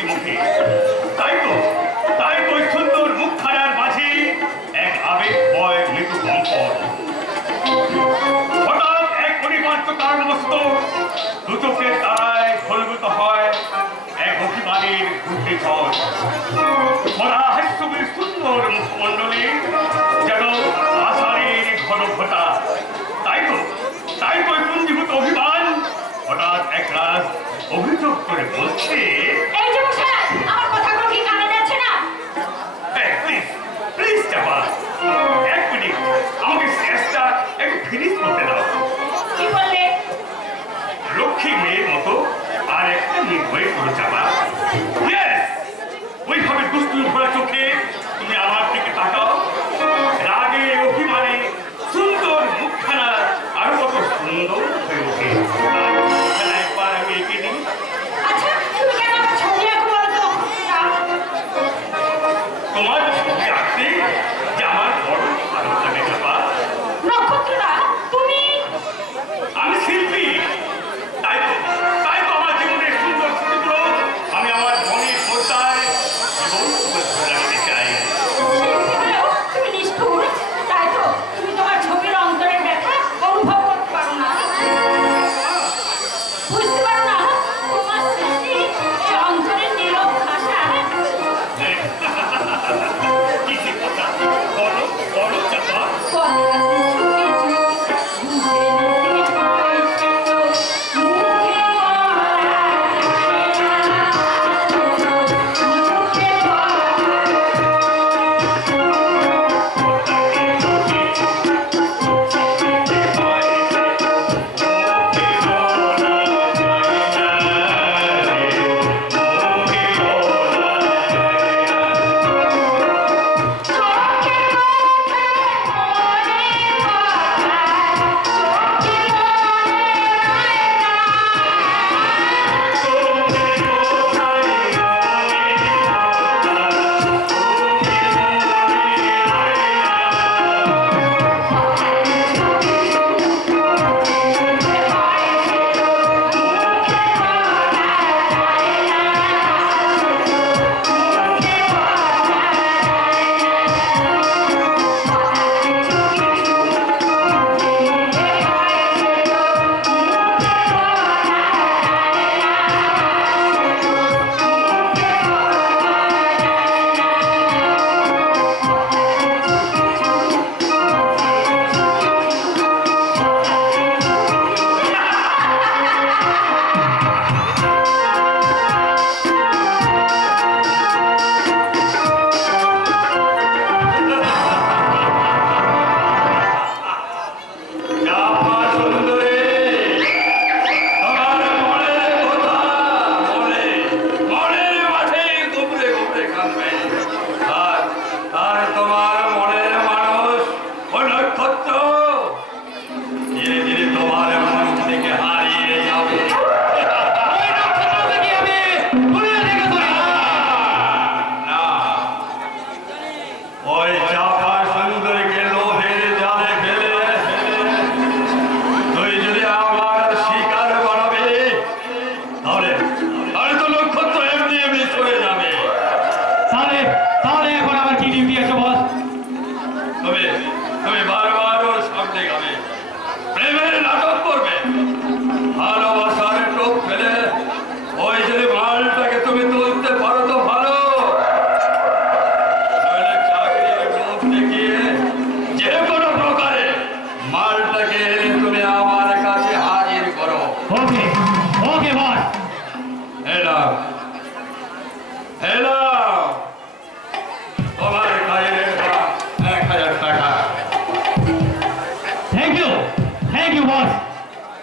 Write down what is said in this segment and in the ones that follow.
হাসি মুখে। তাই তো ওই সুন্দর মুখখানার মাঝে এক আবেগময় মৃদু কম্পন। হঠাৎ এক অনিবার্য কারণবশত দু চোখের তারায় ঘনীভূত হয় এক অভিমানের ঘূর্ণিঝড়। ভরা হাস্যবীর সুন্দর মুখমণ্ডলে যেন আষাঢ়ের ঘন ঘটা। তাই তো ওই পুঞ্জীভূত অভিমান হঠাৎ এক রাত অভিযোগ করে বলছে, আমার কথাগুলো কি কানে যাচ্ছে না? প্লিজ চাপা, এক মিনিট আমাকে শেষটা একটু ফিনিশ করতে দাও। কি বললে? লক্ষ্মী মেয়ের মতো আর একটা মিনিট হয়ে পড়ে চাপা। ওইভাবে দুষ্টুর ভরা চোখে তুমি আমার দিকে তাকাও। রাগে অভিমানে সুন্দর মুখখানা আরো কত সুন্দর হয়ে ওঠে। একবার আমি এঁকে নিই। আচ্ছা, তুমি কেন আমার ছবি আঁকো বলো তো? তোমার ছবি আঁকতে যে আমার বড় ভালো লাগে চাপা। নক্ষত্ররা, তুমি? আমি শিল্পী। তাই তো আমার জীবনের সুন্দর স্মৃতিগুলো আমি আমার মনের পর্দায় এবং রাখতে চাই। তুমি নিষ্ঠুর, তাই তো তুমি তোমার ছবির অন্তরের ব্যথা অনুভব করতে পারো না, বুঝতে পারো না তোমার সৃষ্টি এই অন্তরের নীরব ভাষা। কিছু কথা বলো চাপা।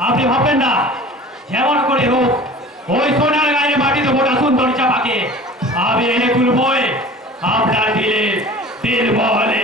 আপনি ভাববেন না যেমন করে হোক ওই সোনার গায়ে মাটিতে মোটা সুন্দরী চাপাকে আমি এনে তুলবই আপনার দিলে তিল বহলে।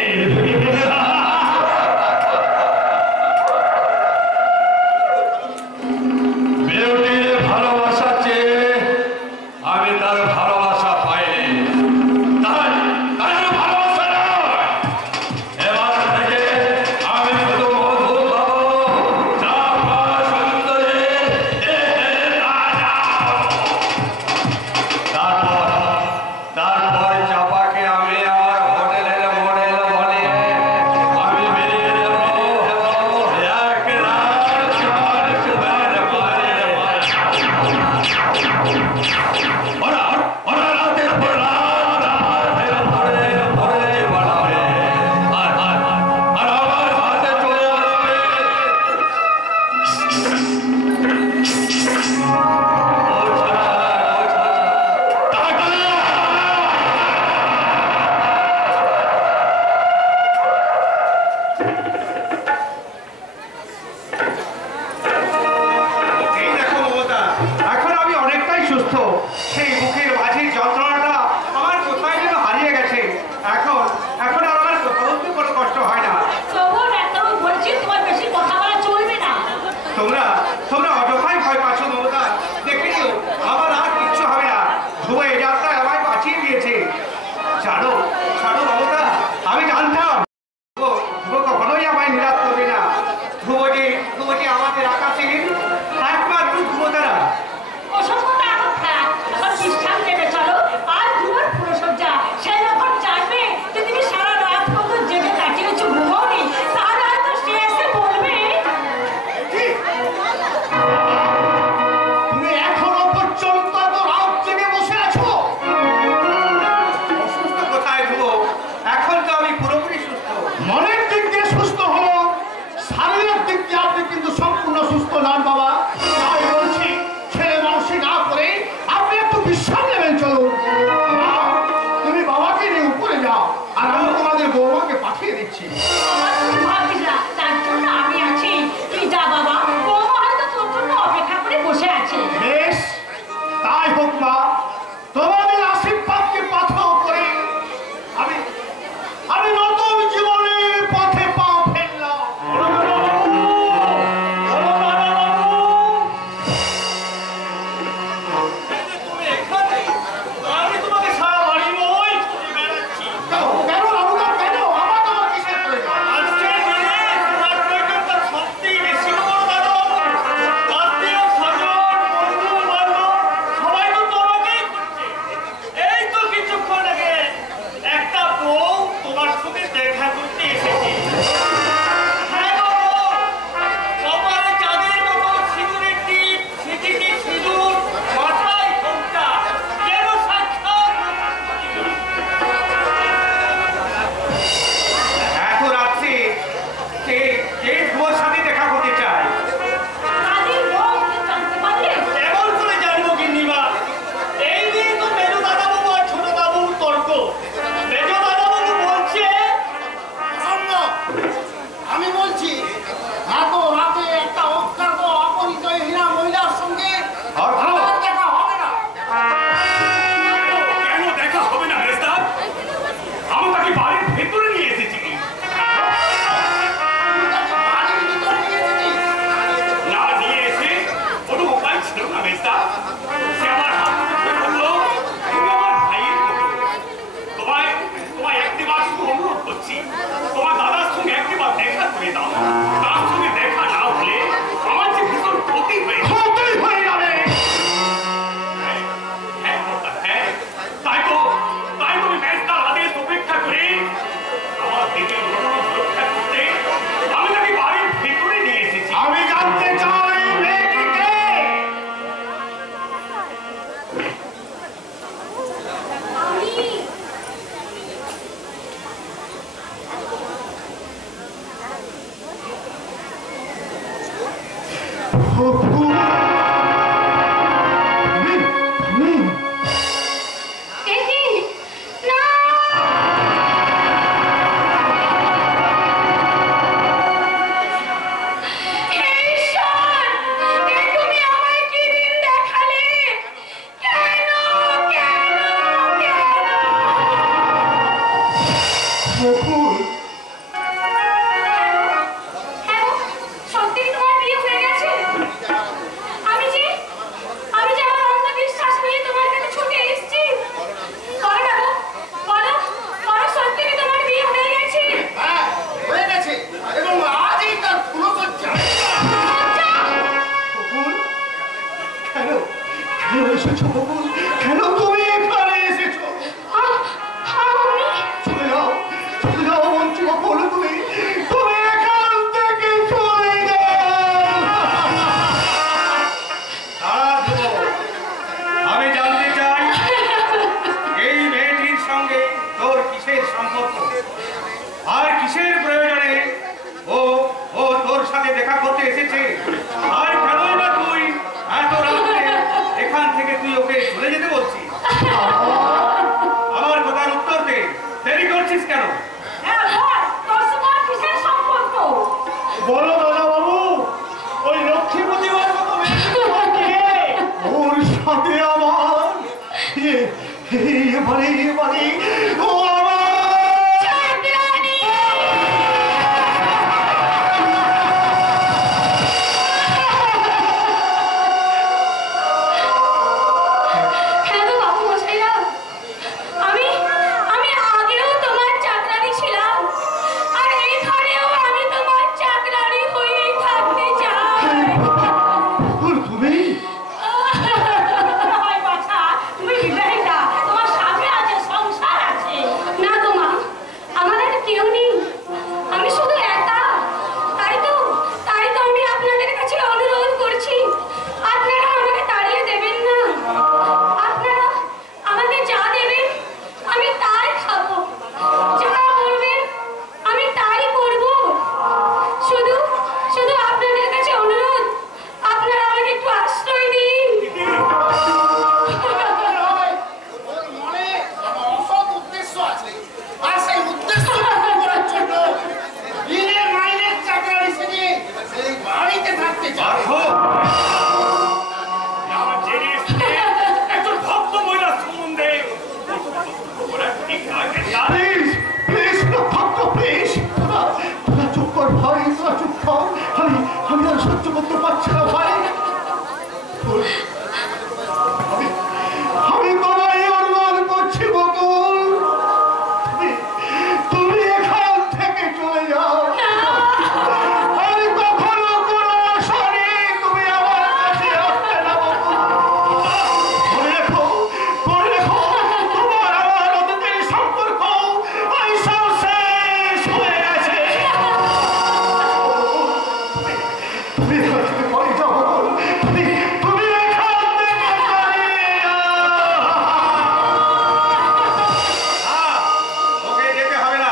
হাতে আমার এবারে ও আমার আমি আর সহ্য করতে পারছি না ভাই। আমি তোমায় অনুরোধ করছি বকুল, তুমি এখান থেকে চলে যাও। আমি কখনো কোনো শনি তুমি আমার কাছে আসবে না বকুল। মনে রেখো তোমার আমার অতীতের সম্পর্ক এই সব শেষ হয়ে গেছে। তুমি পরে যাও বকুল, তুমি এখান থেকে ওকে যেতে হবে না,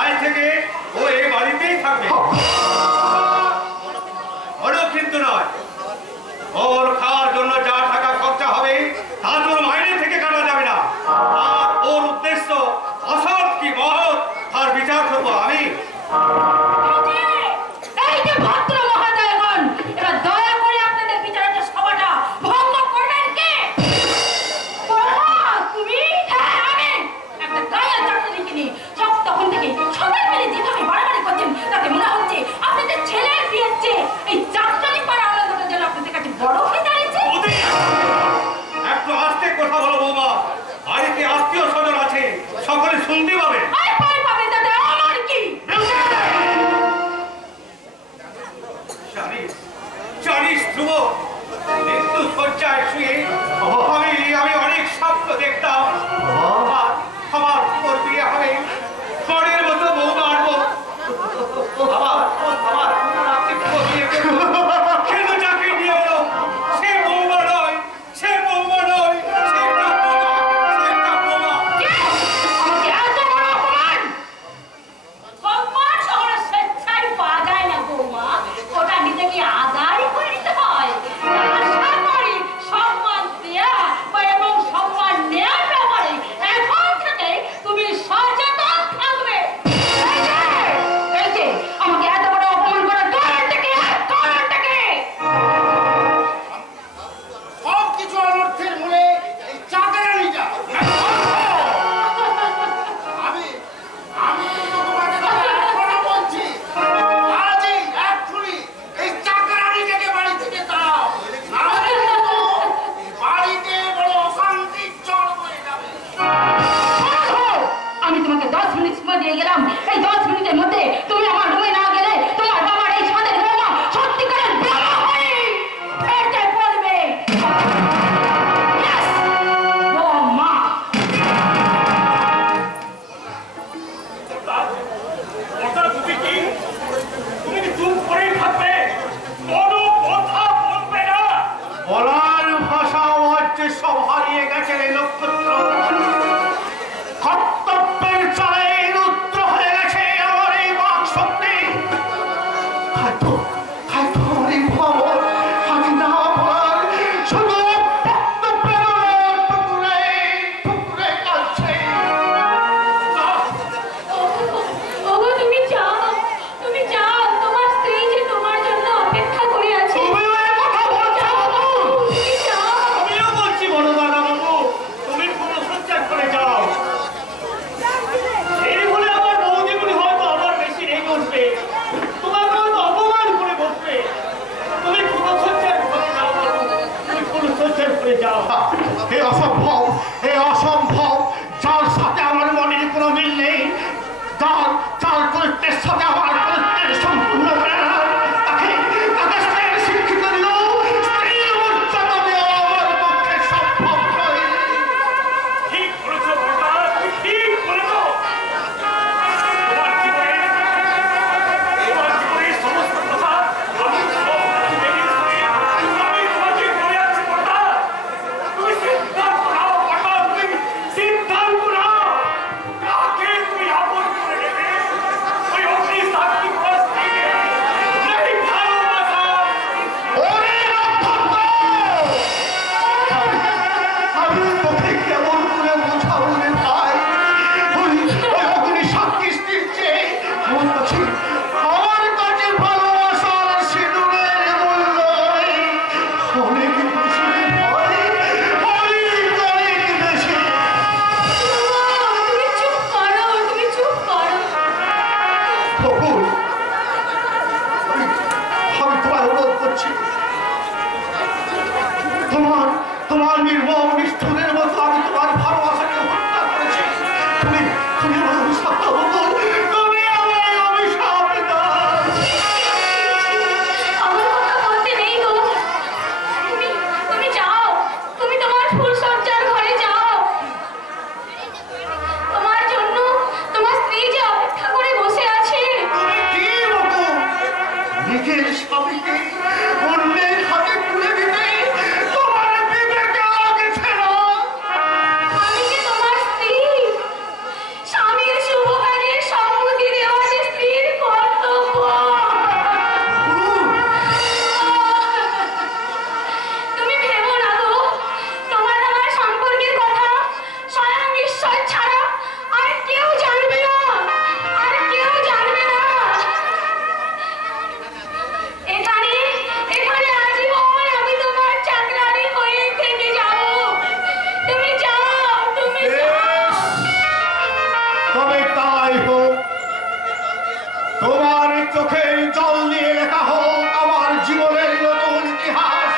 আজ থেকে ও এই বাড়িতেই থাকবে। ওরও কিন্তু নয়, ওর খাওয়ার জন্য যা টাকা খরচা হবে তা তোর মাইনে থেকে কাটা যাবে না। আর ওর উদ্দেশ্য অসৎ কি মহৎ তার বিচার করবো আমি। এই যে ভদ্র মহোদয়গণ, এবার দয়া করে আপনাদের বিচারকের সভাটা ভঙ্গ করবেন কে? বৌমা, তুমি? হ্যাঁ, আমি। একটা গায়ের চাকরি কিনে সব তখন থেকে সবাই মিলে যেভাবে বাড়াবাড়ি করছেন তাতে মনে হচ্ছে আপনাদের ছেলের বিয়ের চেয়ে এই চাকরি করা আনন্দটা যেন আপনাদের কাছে বড় হয়ে দাঁড়িয়েছে। একটু আস্তে কথা বলো বৌমা, বাড়িতে আত্মীয় স্বজন আছে, সকলে শুনতে পাবে। আর ভয় পাবে তাতে আমার কি? জানিস ধ্রুব, মৃত্যু শয্যায় শুয়ে আমি অনেক স্বপ্ন দেখতাম। আমার উপর বিয়ে হবে, ঘরের মতো বউ মারবো, আমার বিয়ে করবো। কিন্তু চাকরি নিয়ে এলো, সে বৌমা নয়, সে বৌমা নয়, সে একটা বোমা, সে একটা বোমা। আমাকে এত বড় অপমান! সম্মান শহরে স্বেচ্ছায় পাওয়া যায় না বৌমা, ওটা নিতে কি আদায় করে নিতে হয়। আশা করি সম্মান দেয়া বা এবং সম্মান নেওয়ার ব্যাপারে এখন থেকে তুমি সচেতন থাকবে। এই যে আমাকে এত বড় অপমান করার কারণটা কি? সব কিছু অনর্থের মূলে এই চাকরানিটা। আমি কিন্তু তোমাকে এখনো বলছি, আজই এক্ষুনি এই চাকরানিটাকে বাড়ি থেকে তাড়াও, নাহলে কিন্তু এই বাড়িতে বড় অশান্তির চর হয়ে যাবে। আমি তোমাকে 10 মিনিট সময় দিয়ে গেলাম, এই 10 মিনিটের মধ্যে তুমি আমার রুমে না গেলে তোমার বাবার এই সাদের বৌমা সত্যিকারের বোমা হয়ে ফেটে পড়বে। Yes! বোমা। ওটা তুমি কি? তুমি কি চুপ করেই থাকবে? কোনো কথা বলবে না? বলার ভাষা হচ্ছে সব হারিয়ে গেছে এই নক্ষত্র, কর্তব্যের চালে রুদ্র হয়ে গেছে। চলে যাও। এ অসম্ভব, এ অসম্ভব। যার সাথে আমার মনের কোনো মিল নেই, যার চরিত্রের সাথে আমার চরিত্রের সম্পূর্ণ তাকে স্ত্রীর শিক্ষিত দিল, স্ত্রীর মর্যাদা দেওয়া আমার পক্ষে সম্ভব নয়। ঠিক বলেছো বড়দা, তুমি ঠিক বলেছো। তোমার জীবনের সমস্ত কথা আমি তোমাকে বলে আছি বড়দা। তুমি সিদ্ধান্ত নাও বড়দা, তুমি সিদ্ধান্ত নাও। কাকে তুমি আপন করে নেবে? ওই অগ্নি সাক্ষী পরিস্থিতিকে এই ভালোবাসা। ওরে নক্ষত্র! আমি তোকে কেমন করে বোঝাবো রে ভাই? ওই অগ্নি সাক্ষী স্ত্রীর চেয়ে আমার কাছে ভালোবাসার সিঁদুরের মূল্য অনেক বেশি রে ভাই, অনেক বেশি। তুমি চুপ করো, তুমি চুপ করো। বকুল, আমি তোমায় অনুরোধ করছি, তোমার নির্মম নিষ্ঠুরের মতো আমি তোমার ভালোবাসাকে হত্যা করেছি। তুমি আমার অভিশাপ দাও বকুল, তুমি আমার অভিশাপ দাও। আমার কথা বলতে নেই গো। তুমি যাও, তুমি তোমার ফুলসজ্জার ঘরে যাও। তোমার জন্য তোমার স্ত্রী যে অপেক্ষা করে বসে আছে। তুমি কি বকুল, নিজের স্বামীকে অন্যের হাতে তুলে দিতে তোমার বিবেকে লাগছে না? আমি যে তোমার স্ত্রী, স্বামীর শুভ কাজে সম্মতি দেওয়া যে স্ত্রীর কর্তব্য। তুমি ভেবো না গো, তোমার আমার সম্পর্কের কথা স্বয়ং ঈশ্বর ছাড়া আর কেউ জানবে না, আর কেউ জানবে না। এখানে আজীবন আমি তোমার চাকরানি হয়ে থেকে যাব। তুমি যাও, তুমি যাও। তবে তাই হোক, তোমার চোখের জল দিয়ে লেখা হোক আমার জীবনের নতুন ইতিহাস।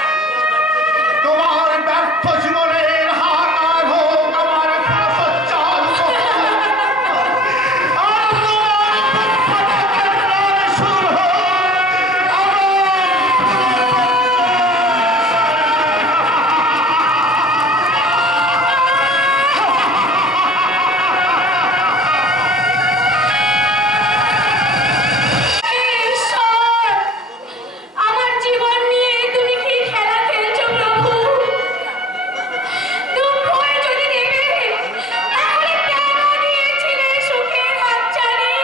তোমার ব্যর্থ জীবনের হাহাকার হোক আমার ফুলসজ্জার উপহার। আর তোমার দুঃখের সুর হোক ঈশ্বর, আমার জীবন নিয়ে তুমি কি খেলা খেলছো প্রভু? দুঃখ যদি দেবে তাহলে কেন দিয়েছিলে সুখের হাতছানি?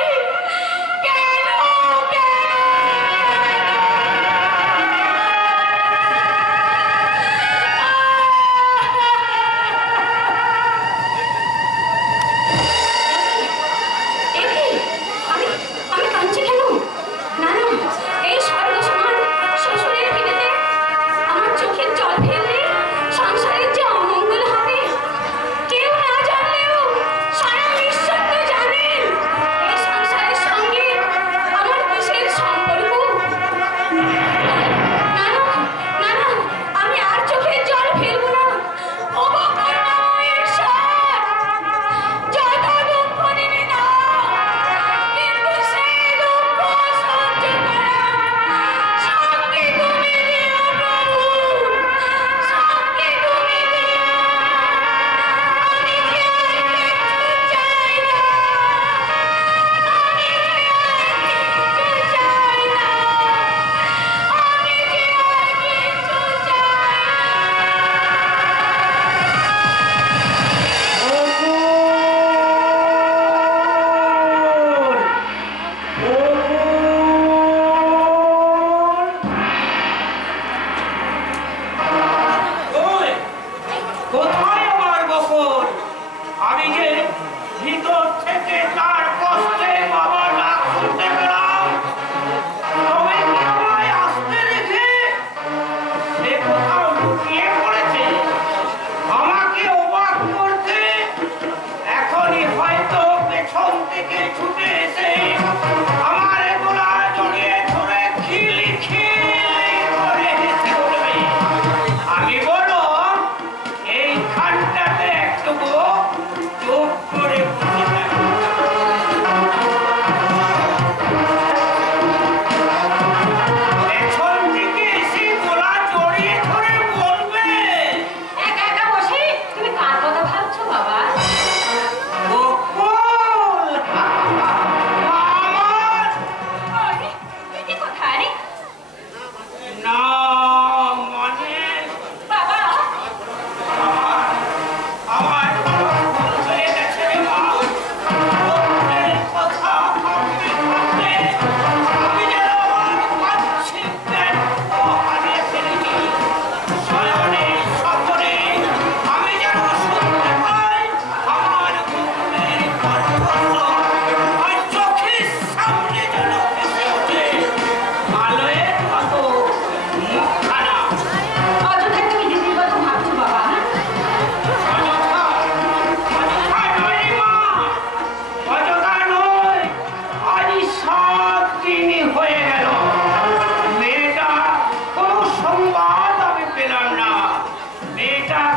কেন? আমি কাঁদছি কেন? না না, এই স্বর্গ সমান শ্বশুরের ভিড়েতে আমার চোখের জল ফেললে সংসারের যে অমঙ্গল হবে কেউ না জানলেও স্বয়ং ঈশ্বর তো জানেন। এই সংসারের সঙ্গে আমার কিসের সম্পর্ক? না না, না না, আমি আর চোখের জল ফেলবো না। ও করুণাময় ঈশ্বর, যত দুঃখ নেবে না, কিন্তু সেই দুঃখ সহ্য করার শক্তি তুমি দিও প্রভু, শক্তি তুমি দিও। আমি যে আর কিচ্ছু চাই না, আমি যে আর কিচ্ছু চাই না, আমি যে আর কিচ্ছু চাই ওই, কোথায় আমার বকুল? আমি যে ভিতর থেকে তার কষ্টে বাবার ডাক শুনতে পেলাম, তবে কি আমায় আসতে রেখে সে কোথাও লুকিয়ে পড়েছে? আমাকে অবাক করতে এখনই হয়তো পেছন থেকে ছুটে এসে আমার গোলা জড়িয়ে ধরে খিলি খিলি করে হেসে উঠবে। আমি বলো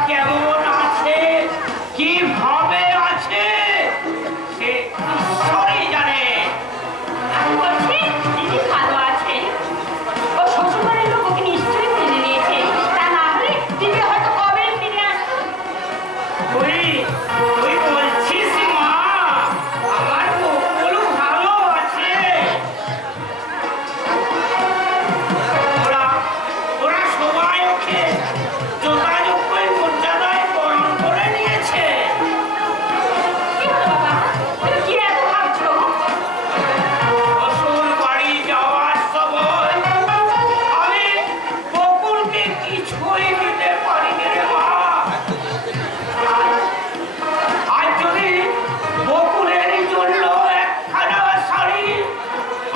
কেমন আছে, কিভাবে আছে, সে ঈশ্বরই জানে। আমি বলছি দিদি ভালো আছে। ও শ্বশুরবাড়ির লোক ওকে নিশ্চয়ই মেনে নিয়েছে, তা না হলে দিদি হয়তো কবে ফিরে আসতো। তুই তুই বলছিস মা, আমার বকুল ভালো আছে? ওরা ওরা সবাই ওকে যোগাযোগ্য মর্যাদায় বরণ করে নিয়েছে। কি হলো বাবা, তুমি কি এত ভাবছো? শ্বশুর বাড়ি যাওয়ার সময় আমি বকুলকে কিছুই দিতে পারিনি রে মা। আর যদি বকুলের জন্য একখানা শাড়ি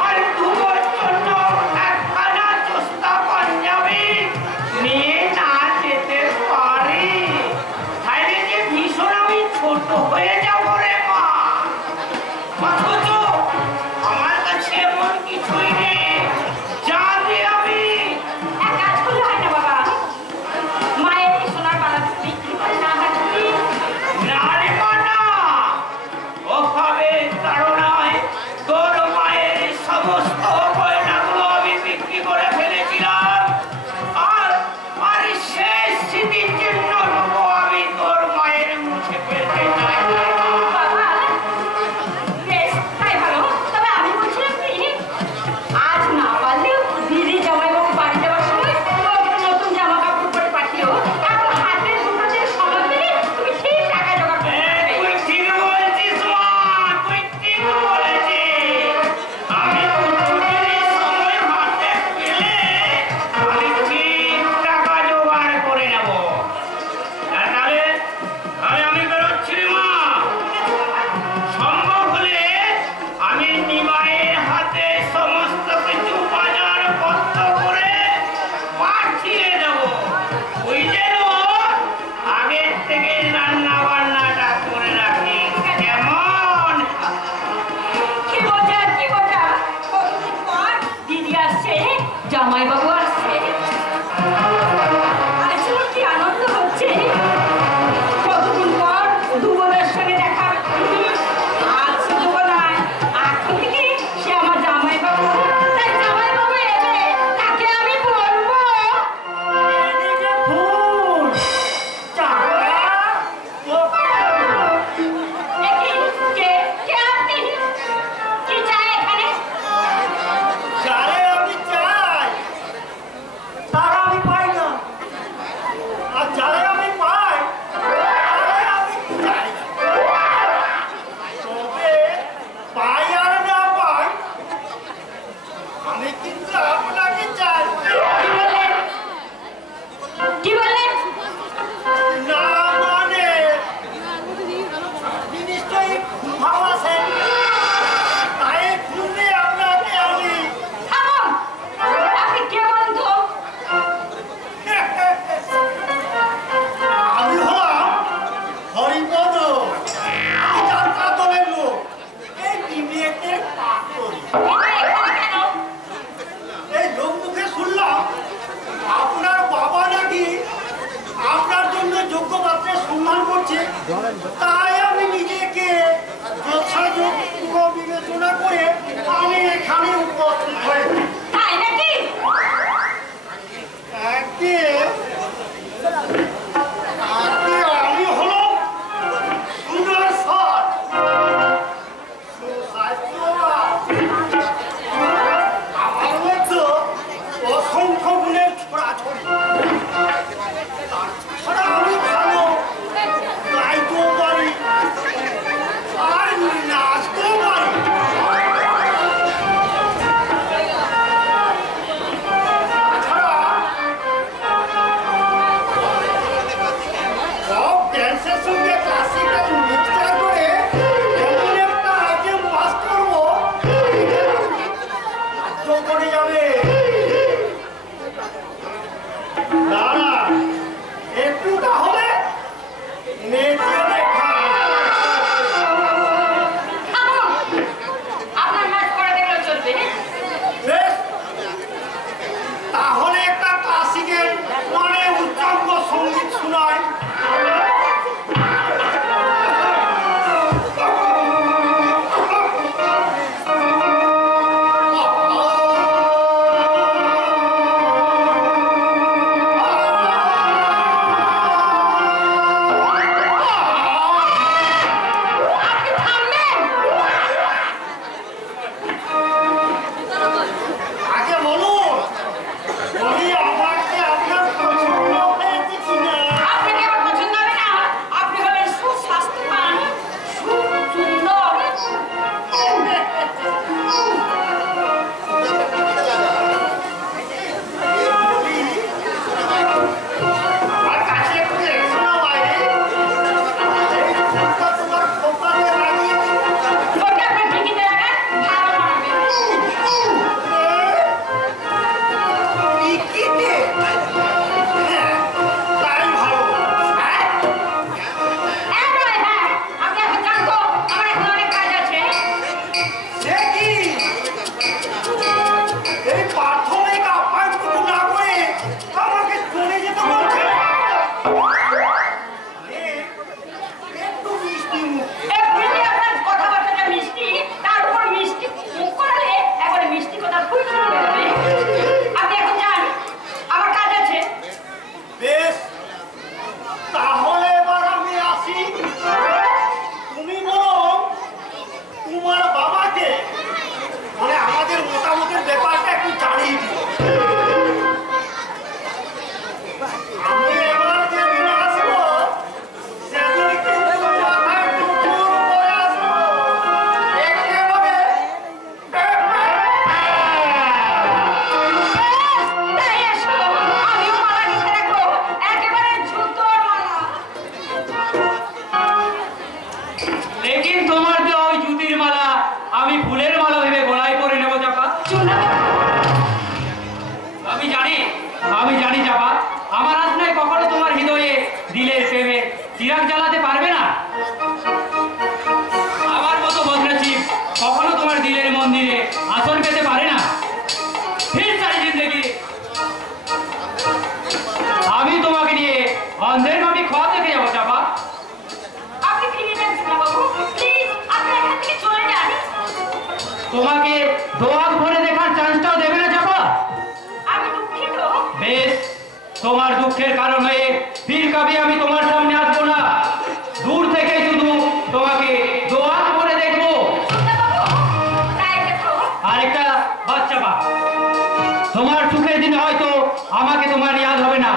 আর দুটোর জন্য একখানা চোস্তা পাঞ্জাবি নিয়ে না যেতে পারি, তাহলে যে ভীষণ আমি ছোট হয়ে যাবো রে মা। অথচ আমার কাছে এমন কিছুই নেই জানি আমি। এক কাজ করলে হয় না বাবা, মায়ের এই সোনার বালা বিক্রি করে না হয় তুমি। না রে মা না, ওভাবে তাড়নায় তোর মায়ের সমস্ত গয়নাগুলো আমি বিক্রি করে ফেলেছিলাম। আর আর শেষ স্মৃতির জন্য নেবো আমি তোর মায়ের মুছে ফেলতে চাই না। বাবা বেশ, তাই ভালো। তবে আমি বলছিলাম কি, আজ না পারলেও দিদি জামাইবাবু বাড়ি যাওয়ার সময় নতুন জামা কাপড় পরে পাঠিও। এখন হাতের দুটোদের সময় পেলে তুমি ঠিক টাকা জোগাড় করে দেবে। তুই ঠিক বলেছিস মা, তুই ঠিক বলেছিস। আমি দুদিনের সময় হাতে পেলে আমি ঠিক টাকা জোগাড় করে নেব। আর তাহলে আমি বেরোচ্ছি রে মা। সম্ভব হলে আমি নিমাইয়ের হাতে সমস্ত কিছু বাজার পত্র করে পাঠিয়ে দেব। ওই যেন আগের থেকে রান্না বান্নাটা করে রাখি। কেমন? কি মজা, কি মজা। কতদিন পর দিদি আসছে, জামাইবাবু আসছে। আজ আমার কি আনন্দ হচ্ছে। কতদিন পর দু বোনের সঙ্গে দেখা। আজ শুধু নয়, এখন থেকে সে আমার জামাইবাবু। তাই জামাইবাবু এলে তাকে আমি বলবো, এদিকে ফুল, চাকা, এ কি, কে কে আপনি? কি চাই এখানে? যারে আমি চাই তার আমি পাই না, আর যারে আমি পাই তারে আমি চাই না। তবে পাই আর না পাই, আমি কিন্তু আপনাকে চাই। কি বললেন? কি বললেন? না মানে জিনিসটাই ভাবাসেন, তাই ঘুরে আপনাকে আমি থামুন! আপনি কে বলুন তো? আমি হলাম হরিপদ, আমি তার কাতলের লোক, এই বিবেকের পাগল। কিন্তু এখানে কেন? এই লোক মুখে শুনলাম আপনার বাবা নাকি আপনার জন্য যোগ্য পাত্রের সন্ধান করছে, তাই আমি নিজেকে যথাযোগ্য বিবেচনা করে আমি এখানে উপস্থিত হয়েছি। তাই নাকি? আমি হলো সুন্দর সৎ, সুস্বাস্থ্যবান। আমার মধ্যে অসংখ্য গুণের ছড়াছড়ি। তাছাড়া আমি ভালো গাইতেও পারি আর নাচতেও পারি। তাছাড়া চিরাগ জ্বালাতে পারবে না? আমার মতো বদনসিব কখনো তোমার দিলের মন্দিরে আসন পেতে পারে না। ফির সারি জিন্দগি আমি তোমাকে নিয়ে অন্ধের নবী খাওয়া দেখে যাবো চাপা। আপনি ফিরে যান বাবু, প্লিজ আপনি এখান থেকে চলে যান। তোমাকে দোয়াত ভরে দেখার চান্সটাও দেবে না চাপা? আমি দুঃখিত। বেশ, তোমার দুঃখের কারণ হয়ে ফির কবে আমি তোমার সামনে আসবো না। দূর থেকে শুধু তোমাকে দোয়াত ভরে দেখবো। তাই দেখো, আরেকটা বাচ্চা বা তোমার সুখের দিনে হয়তো আমাকে তোমার ইয়াদ হবে না,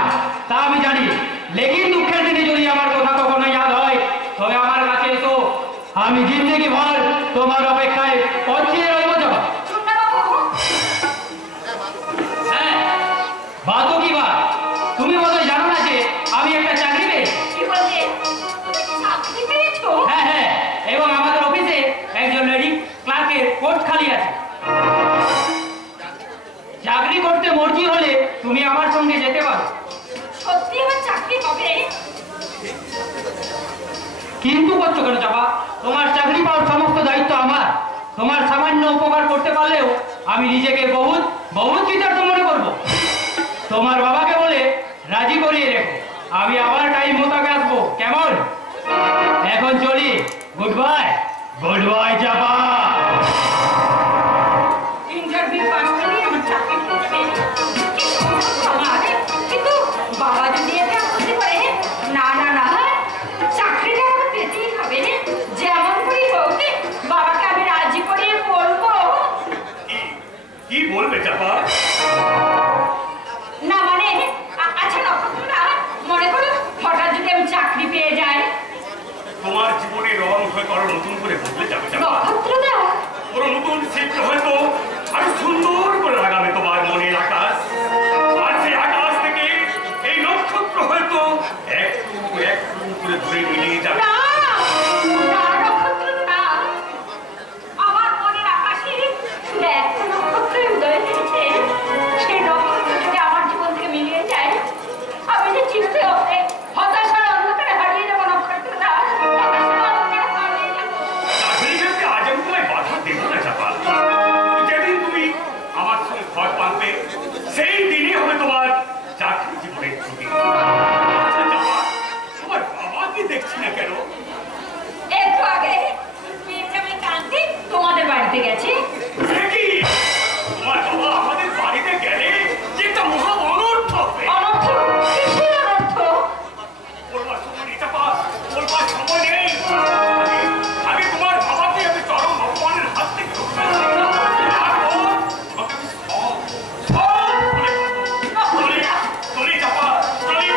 তা আমি জানি। লেকিন দুঃখের দিনে যদি আমার কথা কখনো ইয়াদ হয় তবে আমার কাছে এসো। আমি জিন্দগি ভর তোমার অপেক্ষায় পৌঁছিয়ে রইব যাবা। হ্যাঁ, বাতো কি বা? তুমি বোধহয় জানো না যে আমি একটা চাকরি পেয়েছি। কি বললে? চাকরি পেয়েছো? হ্যাঁ হ্যাঁ, এবং আমাদের অফিসে একজন লেডি ক্লার্কের পোস্ট খালি আছে। চাকরি করতে মর্জি হলে তুমি আমার সঙ্গে যেতে পারো। সত্যি আমার চাকরি হবে? কিন্তু করছো কেন চাপা? তোমার চাকরি পাওয়ার সমস্ত দায়িত্ব আমার। তোমার সামান্য উপকার করতে পারলেও আমি নিজেকে বহুত বহুত কৃতার্থ মনে করব। তোমার বাবাকে বলে রাজি করিয়ে রেখো, আমি আবার টাইম মোতাবেক আসবো, কেমন? এখন চলি। Good bye. গুড বাই চাপা। ইন্টারভিউ পাস করলে আমার চাকরি পেয়ে যাবে। কি সৌভাগ্য আমার। কিন্তু বাবা যদি এতে আপত্তি করে, না না না, চাকরিটা আমার পেতেই হবে। যেমন করেই হোক বাবাকে আমি রাজি করিয়ে বলবো। কি বলবে চাপা? না মানে আচ্ছা নক্ষত্রদা, মনে করো হঠাৎ যদি আমি চাকরি পেয়ে যাই। তোমার জীবনে রং হয়ে আরো নতুন করে বদলে যাবে চাপা। নক্ষত্রদা, ওর নতুন শিল্পী হয়তো আরো সুন্দর করে লাগাবে তোমার মনের আকাশ। আর সেই আকাশ থেকে এই নক্ষত্র হয়তো একটু একটু করে ধরে মিলিয়ে যাবে। না না নক্ষত্রদা, আমার মনের আকাশে শুধু একটা নক্ষত্রই উদয় হয়েছে। সেই নক্ষত্র যদি আমার জীবন থেকে মিলিয়ে যায়, আমি যে চিনতে হবে হতাশার অন্ধকারে হারিয়ে যাবো। নক্ষত্রদা, হতাশার অন্ধকারে হারিয়ে যাবো। চাকরি ক্ষেত্রে আজ আমি তোমায় বাধা দেবো না চাপা। যেদিন তুমি আমার সঙ্গে ঘর পাবে সেই দিনই হবে তোমার চাকরি জীবনের ছুটি। আচ্ছা চাপা, তোমার বাবাকে দেখছি না কেন? একটু আগে মেয়েটাকে কাঁদতে তোমাদের বাড়িতে গেছে। সে কি? তোমার বাবা আমাদের বাড়িতে গেলে যে একটা মহা অনর্থ হবে। অনর্থ? কিসের অনর্থ? বলবার সময় নেই চাপা, বলবার সময় নেই। আগে তোমার বাবাকে আমি চরম অপমানের হাত থেকে রক্ষা করবো। তারপর তোমাকে আমি সব বলে দেবো। চলি চাপা, চলি।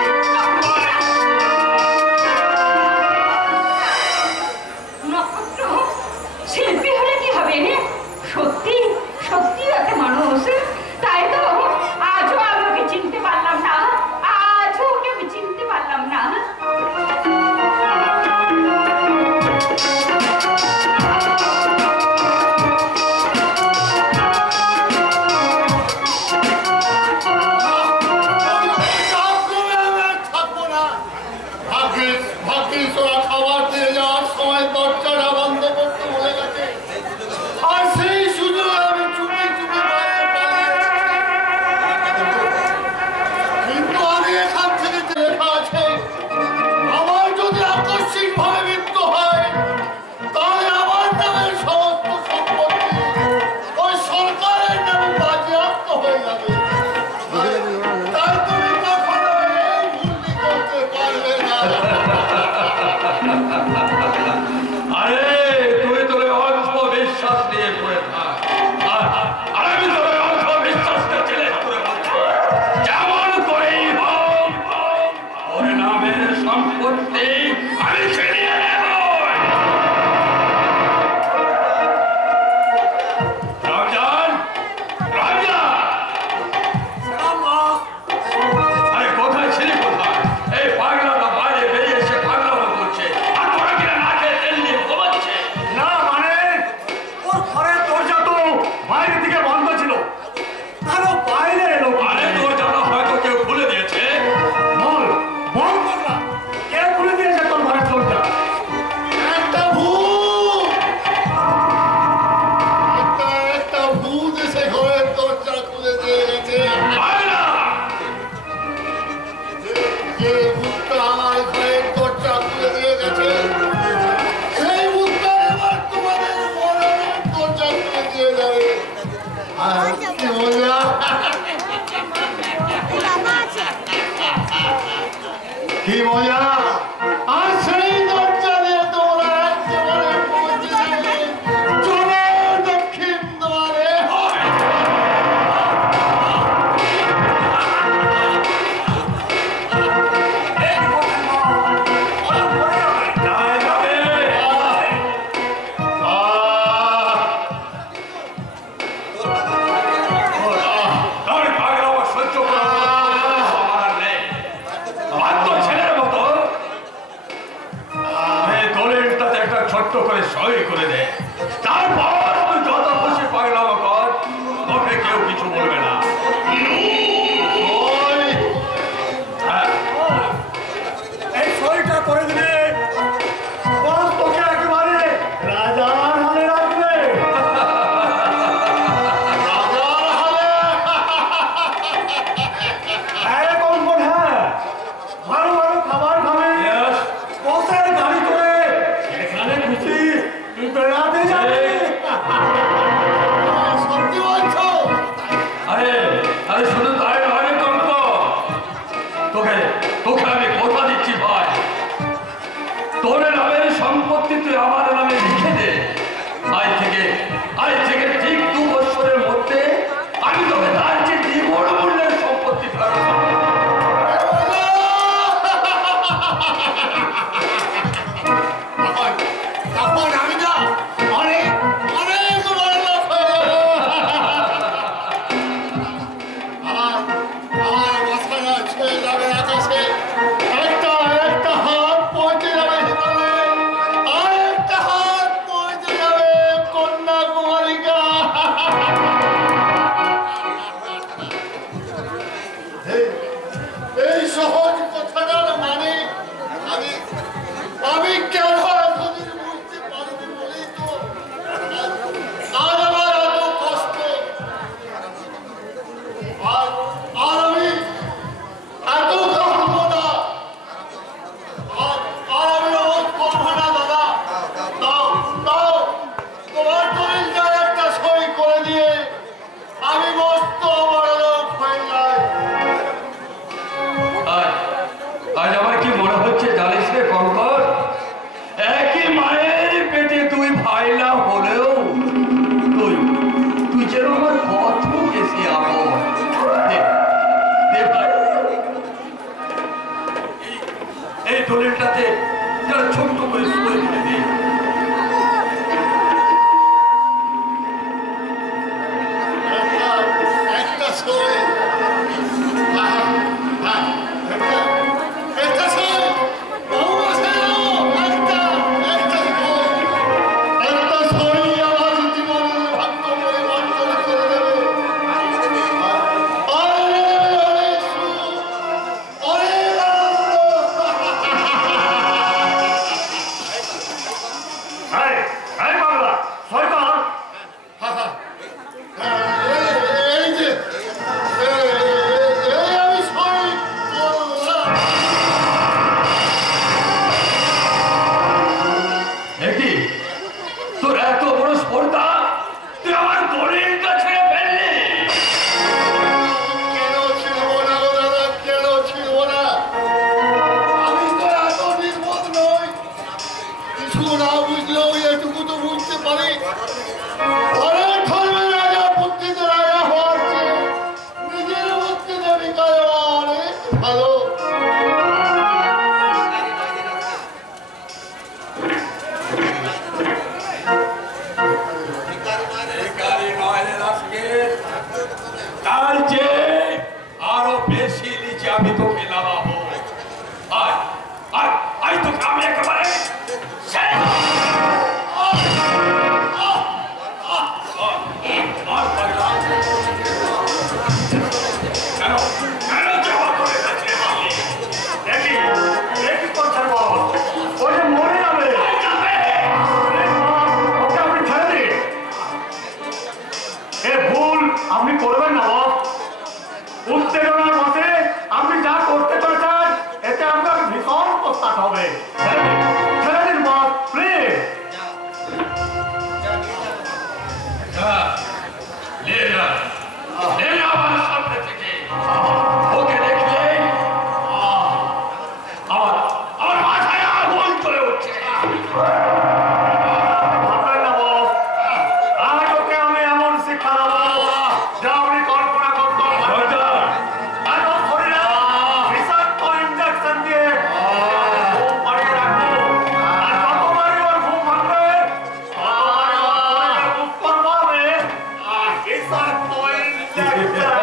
মজা আর সেই দরজা দিয়ে তোমরা একেবারে পৌঁছে যাবে চলে দক্ষিণ দ্বারে। ছোট্ট করে সই করে দে, তারপর তুই যত খুশি পাগলামো কর, তোকে কেউ কিছু বলবে না। এই সইটা করে দিলে বস তোকে একেবারে রাজার হালে রাখবে। রাজার হালে এরকম মনে হয় ভালো ভালো খাবার খাবে, বসের গাড়ি করে এখানে খুশি তুই বেড়াতে যাবি। সত্যি বলছো? আরে আরে শুধু তাই নয় রে কঙ্ক, তোকে তোকে আমি কথা দিচ্ছি ভাই, তোর নামের সম্পত্তি তুই আমার নামে লিখে দে। আজ থেকে ঠিক 2 বছরের মধ্যে আমি তোকে তার চেয়ে দ্বিগুণ মূল্যের সম্পত্তি ফেরত দেবো। তখন আমি না অনেক অনেক বড় লোক হয়ে আমার মাথাটা ছুঁয়ে যাবে আকাশে, একটা হাত পৌঁছে যাবে হিমালয়ে, আর একটা হাত পৌঁছে যাবে কন্যাকুমারিকা। এই সহজ কথাটার মানে আমি কেন এতদিন বুঝতে পারিনি বলেই তো আজ আমার এত কষ্ট। আর আমি এত করবো না, আর আমি রোজ করবো না দাদা। দাও তোমার দলিলটার একটা সই করে দিয়ে আমি মস্ত বড় লোক হয়ে যাই। আজ আমার কি মনে হচ্ছে জানিস রে কঙ্কর, একই মায়ের পেটে তুই ভাইলা হলেও তুই যেন আমার কত বেশি আপন। এই দলিলটাতে যারা ছোট্ট করে সই করে দে। একটা সই, একটা সই, বহু বছর একটা সই আমার জীবনের ভাগ্য পরিবর্তন করে দেবে। অনেক সুখ, অনেক বাংলা সই কর। এই যে আমি সই করলাম। দেখি তোর এত বড় স্পর্ধা, তুই আমার দলিলটা ছেড়ে ফেললি। কেন ছিড়ব না গো দাদা, কেন ছিড়ব না? আমি তো এত নির্বোধ নই, কিছু না বুঝলেও এটুকু তো বুঝতে পারি অনেক ধর্মের রাজা বুদ্ধিতে রাজা হওয়ার চেয়ে নিজের বুদ্ধিতে বিকাশ হওয়া অনেক ভালো। তার যে আরো বেশি নিচে আমি তোকে নামাবো। আজ তোকে আমি একেবারে শেষ। ভাববেন না বস, আজ ওকে আমি এমন শিক্ষা দেবো যা আপনি কল্পনা করতে পারবেন না। আর ওর শরীরে বিষাক্ত ইঞ্জেকশন দিয়ে ঘুম পাড়িয়ে রাখবো। আর যতবারই ওর ঘুম ভাঙবে, ততবারই ওর শরীরে উৎপন্ন হবে বিষাক্ত ইঞ্জেকশন।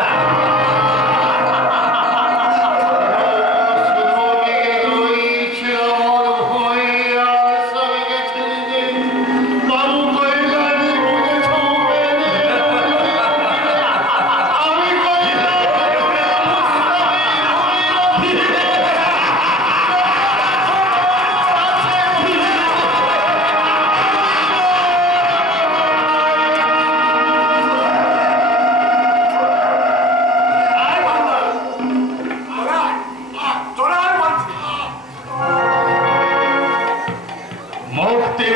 মুক্তি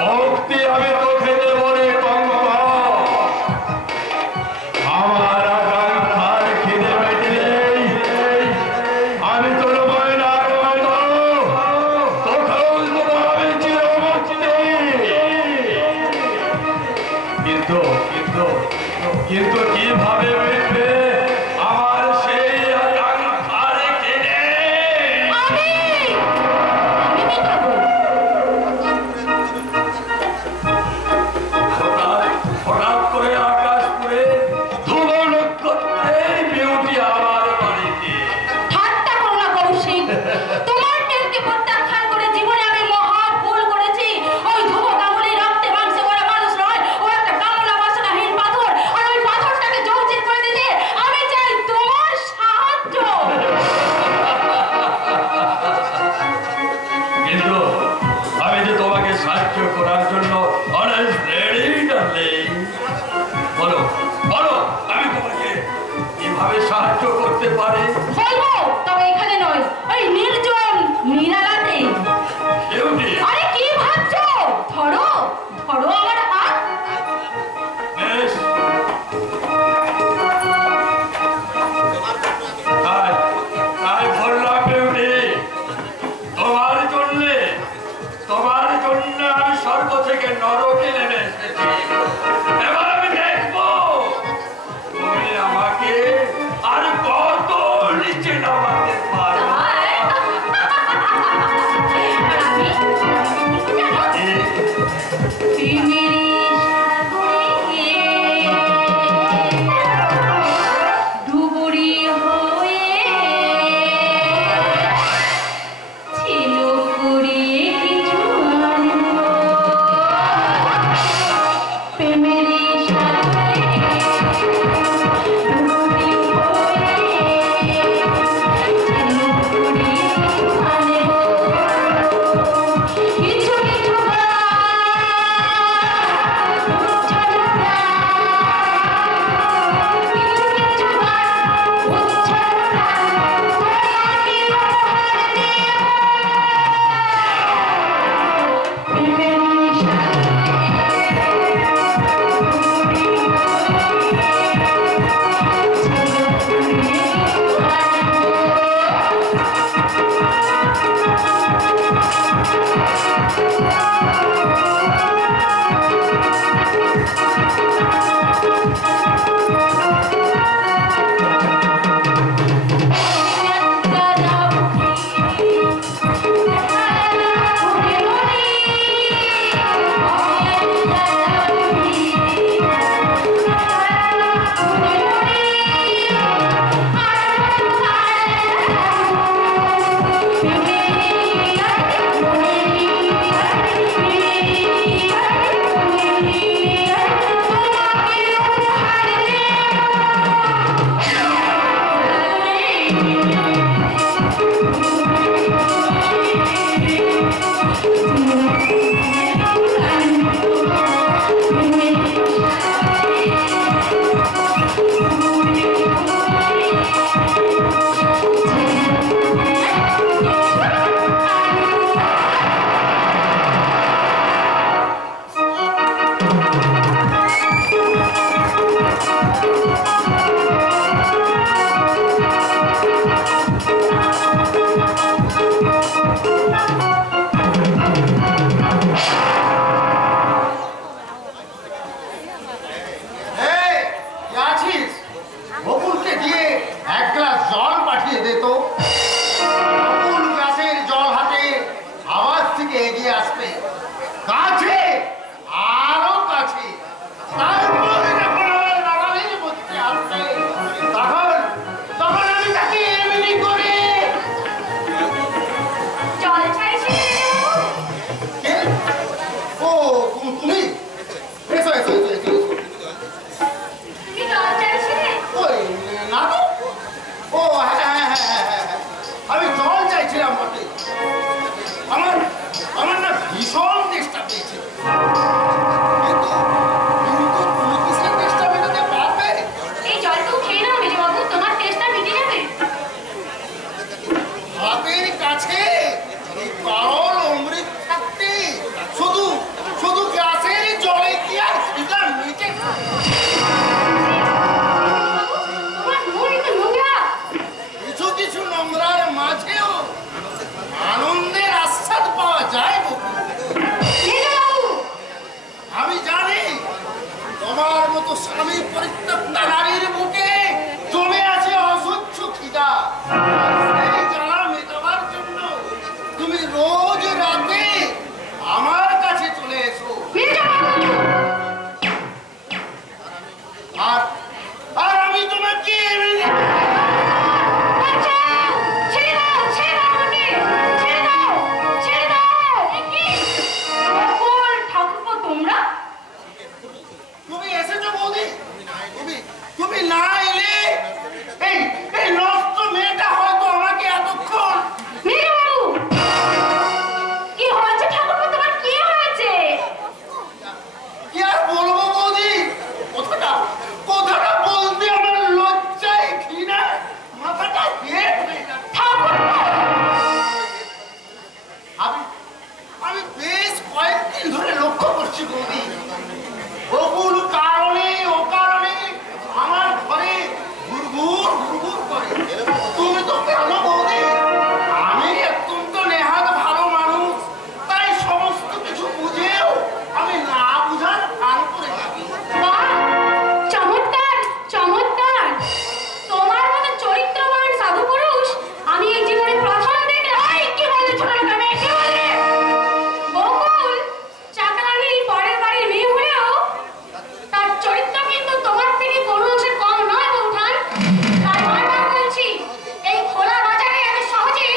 মুক্তি আমি তোকে দেব রে কঙ্ক। আমার আকাঙ্ক্ষার খিদে মেটিলেই আমি তোর ময়নার মতো তোকেও দেব আমি চিরমুক্তি। কিন্তু কিন্তু কিন্তু কিভাবে মিটবে আমার সেই আকাঙ্ক্ষার খিদে? হঠাৎ করে আকাশ পুরে ধ্রুব নক্ষত্রের বিউটি আমার বাড়িতে। ঠাট্টা করো না কৌশিক, তোমার টেনকে প্রত্যাখ্যান করে জীবনে আমি মহা ভুল করেছি। ওই ধ্রুব গাঙ্গুলি রক্তে মাংসে ভরা মানুষ নয়, ও একটা কামনা বাসনাহীন পাথর। আর ওই পাথরটাকে জর্জরিত করে দিতে আমি চাই তোমার সাহায্য। কিন্তু আমি যে তোমাকে সাহায্য করার জন্য অলওয়েজ রেডি ডার্লিং। বলো বলো আমি তোমাকে কিভাবে সাহায্য করতে পারি? বলবো, তবে এখানে নয়, ওই নির্জন নিরালাতে। বিউটি আরে কি ভাবছো? ধরো ধরো আমার হাত। বেশ তাই তাই বললাম বিউটি, তোমার জন্য আমি স্বর্গ থেকে নরকে নেমে এসেছি। এবার আমি দেখবো তুমি আমাকে আর কত নিচে নামাতে পারো। যায় আমি জানি তোমার মতো স্বামী পরিত্যক্তা নারীর বুকে জমে আছে অসহ্য খিদা। সেই জ্বালা মেটাবার জন্য তুমি রোজ রাতে আমার কাছে চলে এসো। আর আর আমি তোমাকে তুমি এসেছো বৌদি, তুমি না এলে এই এই নষ্ট মেয়েটা হয়তো আমাকে এতক্ষণ কি হয়েছে ঠাকুরপো, তোমার কি হয়েছে? কি আর বলবো বৌদি, কথাটা বলতে আমার লজ্জায় ঘৃণা মাথাটা হেট হয়ে যাচ্ছে। আমি বেশ কয়েকদিন ধরে লক্ষ্য করছি বৌদি, বহুল কারণে ও কারণে আমার ঘরে ঘুরঘুর ঘুরঘুর করে। তুমি তো কেন বৌদি, আমি অত্যন্ত নেহাত ভালো মানুষ, তাই সমস্ত কিছু বুঝেও আমি না বুঝার ভান করে থাকি। বাহ, চমৎকার চমৎকার! তোমার মতো চরিত্রবান সাধু পুরুষ আমি এই জীবনে প্রথম দেখলাম। কি বলে ছোট লোক, আমি কি বলে? বকুল চাকরানির পরের বাড়ির মেয়ে হলেও তার চরিত্র কিন্তু তোমার থেকে কোনো অংশে কম নয় বৌঠান। তাই বারবার বলছি, এই খোলা বাজারে এত সহজে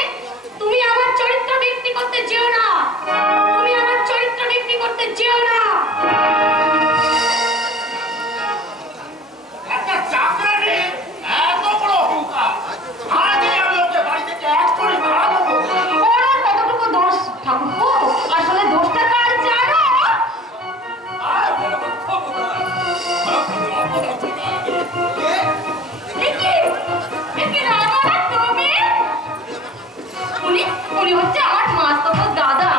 তুমি আমার চরিত্র বিক্রি করতে যেও না, তুমি আমার চরিত্র বিক্রি করতে যেও না। একটা চাকরানি এত বড় অহংকার, আজই আমি ওকে বাড়ি থেকে এক করে বেড়াবো। ওরা কতটুকু দোষ ঠাকুরপো, আসলে দোষটা কার জানো? আর বলবো একে রাগাটা তুমি? উনি হচ্ছে আমার মাস্ততো দাদা।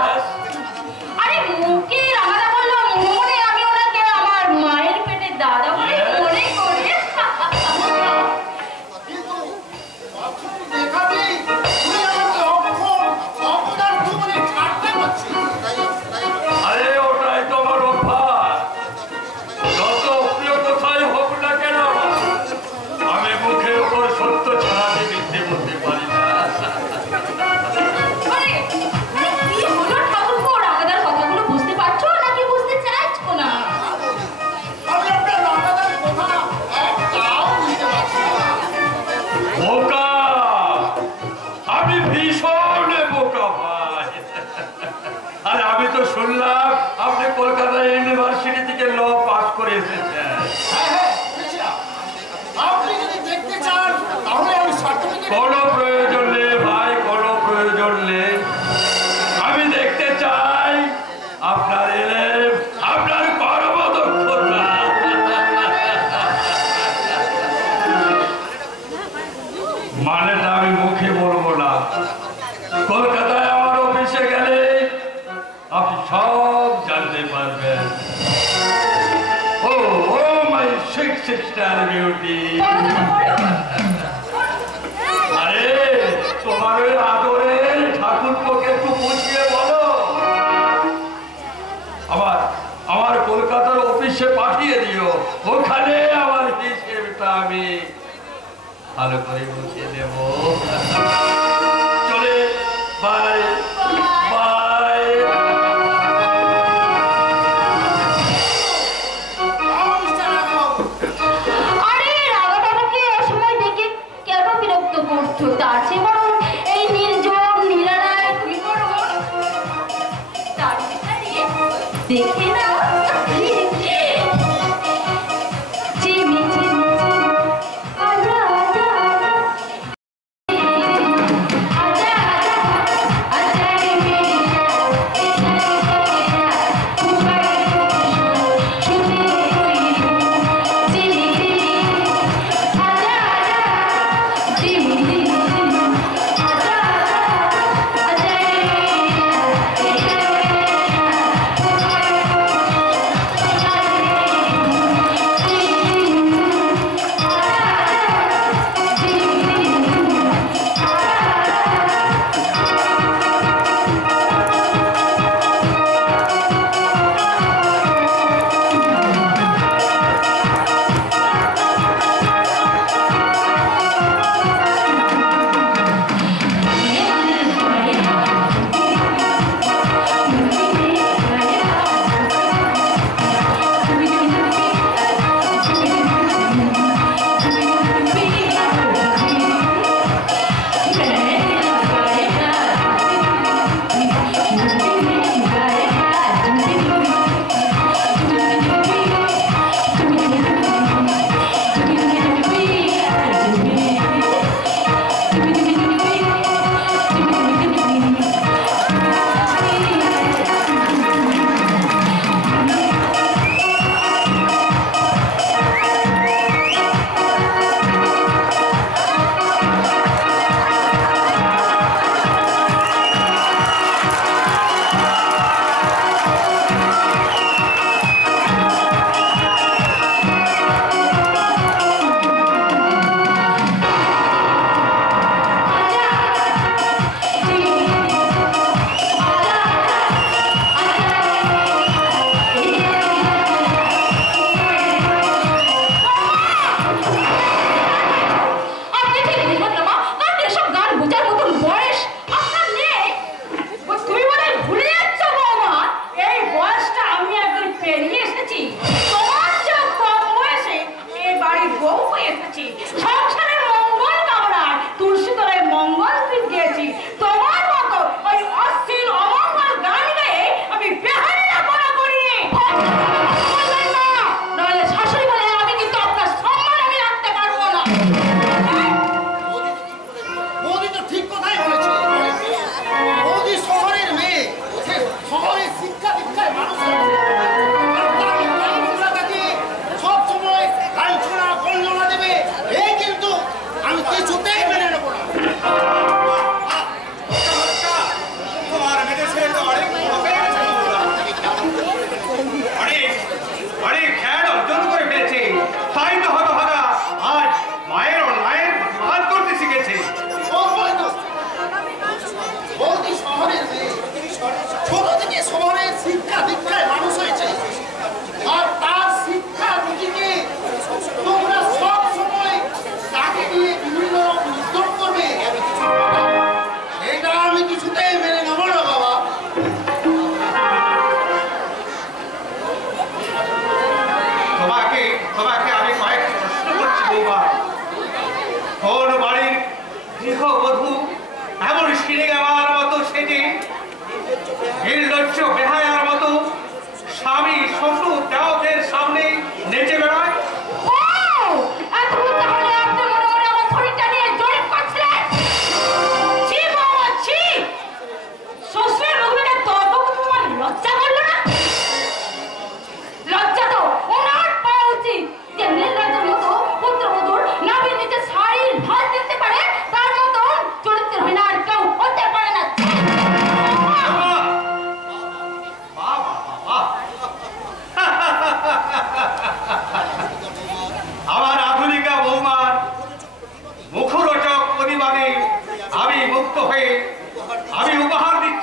আরে মুখে রাগাটা বললো, মনে আমি ওনাকে আমার মায়ের পেটে দাদা বলে মনে করি। কিন্তু অথচ দেখাতেই তুমি আমাকে অপদার্থ বলে ঠাট্টা করছি। আরে ওটাই তো আমার অভ্যাস। যত প্রিয় কথাই হোক না কেন, আমি মুখের উপর সত্য ছাড়া আমি মিথ্যে বলতে পারি না। আরে কি হলো ঠাকুরপো, রাগাদার কথাগুলো বুঝতে পারছো নাকি বুঝতে চাইছো না? আমি আপনার রাগাদার কথা একটাও বুঝতে পারছি না। বোকা, আমি ভীষণ বোকা ভাই। আরে আমি তো শুনলাম আপনি কলকাতা ইউনিভার্সিটি থেকে ল পাস করে এসেছেন। হ্যাঁ, বুঝলাম। আপনি যদি দেখতে চান তাহলে আমি সার্টিফিকেট কোনো প্রয়োজন নেই ভাই, কোনো প্রয়োজন নেই। আমি দেখতে চাই আপনার এলেম, আপনার কর্মদক্ষতা। মানেটা আমি মুখে বলবো না, কলকাতায় আমার অফিসে গেলে আপনি সব জানতে পারবেন। ও ও মাই সিস্টার বিউটি, আরে তোমার ওই আদরের ঠাকুরপোকে একটু বুঝিয়ে বলো, আমার কলকাতার অফিসে পাঠিয়ে দিও, ওখানে আমার হিসেবটা আমি ভালো করে বুঝিয়ে দেব। চলে, বাই বাই। আরে রাগাটাকে এ সময় দেখে কেন বিরক্ত করছো? তার চেয়ে বরং এই নির্জন নিরালায় তুমি করো তার ভিতরে দেখে নাও। চিমি চিমি আজা আজা আজা আজা আজা রে মেরি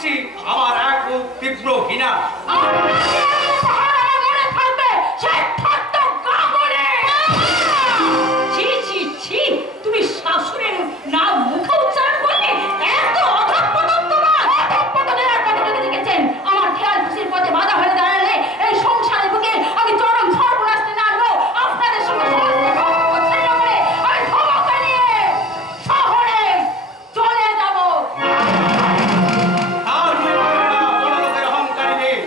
ভাবছি আমার এক রূপ তীব্র ঘৃণা। মনে থাকবে সেই ঠট্ট গামনে। ছি ছি ছি, তুমি শাশুড়ের নাম মুখে উচ্চারণ করলে এত অধঃপতন তোমার। অধঃপতনের আর কতটুকু দেখেছেন? আমার খেয়াল খুশির পথে বাধা হয়ে দাঁড়ালে এই সংসারের বুকে আমি চরম সর্বনাশ টেনে আনবো। আপনাদের সঙ্গে সমস্ত সম্পর্ক ছিন্ন করে আমি ধমক নিয়ে শহরে চলে যাব। আর তুই পারবি না, বড় লোকের অহংকারী মেয়ে।